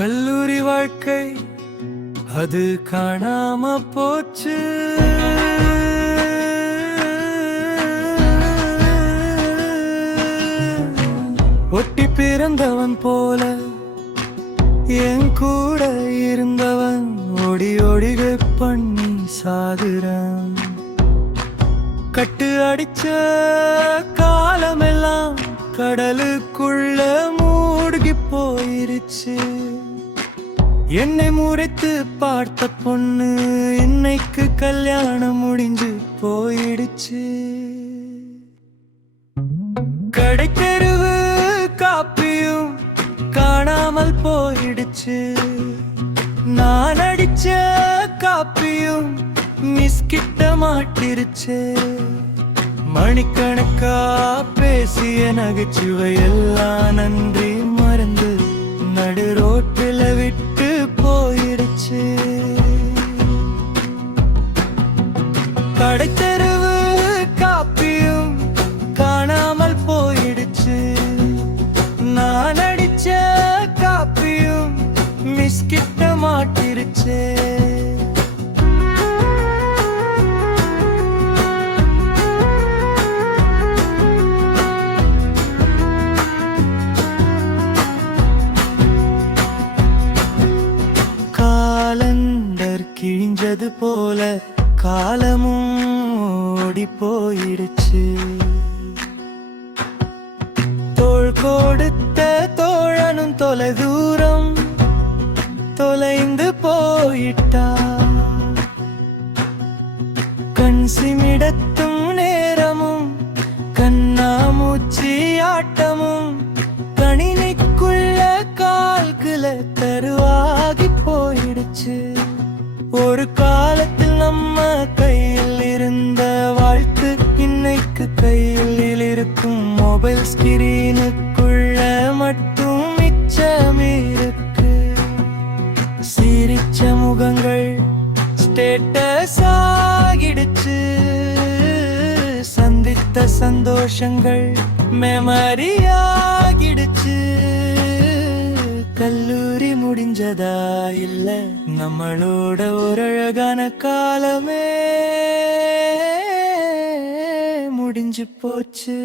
கல்லூரி வாழ்க்கை அது காணாம போச்சு. ஒட்டி பிறந்தவன் போல என் கூட இருந்தவன் ஓடி ஓடிக பண்ணி சாகுறான். கட்டு அடிச்ச காலமெல்லாம் கடலுக்குள்ள மூழ்கி போயிருச்சு. என்னை முறைத்து பார்த்த பொண்ணு இன்னைக்கு கல்யாணம் முடிஞ்சு போயிடுச்சு. கடைத்தெருவு காப்பியும் காணாமல் போயிடுச்சு. நான் அடிச்ச காப்பியும் மிஸ்கிட்ட மாட்டிருச்சு. மணிக்கணக்கா பேசிய நகைச்சுவை எல்லாம் நன்றி மறந்து நடு ரோட்டில் விட்டு போயிடுச்சு. கடைத்தெருவு காப்பியும் காணாமல் போயிடுச்சு. நான் அடிச்ச காப்பியும் மிஸ்கிட்ட மாட்டிருச்சு. காலண்டர் கிழிஞ்சது போல காலமும் ஓடி போயிடுச்சு. தோள் கொடுத்த தோழனும் தொலை தூரம் தொலைந்து போயிட்டா. கண் சிமிடத்தும் நேரமும் கண்ணாமூச்சி ஆட்டமும் கணினிக்குள்ள கால்குல தருவாகி போயிடுச்சு. ஒரு காலத்தில் நம்ம கையில் இருந்த வாழ்த்து இன்னைக்கு கையில் இருக்கும் மொபைல் ஸ்கிரீனுக்குள்ள மட்டும் மிச்சமிருக்கு. சிரிச்ச முகங்கள் ஸ்டேட்டஸ் ஆகிடுச்சு. சந்தித்த சந்தோஷங்கள் மெமரி ஆகிடுச்சு. கல்லூரி முடிஞ்சதா இல்ல நம்மளோட ஒரு அழகான காலமே முடிஞ்சு போச்சு.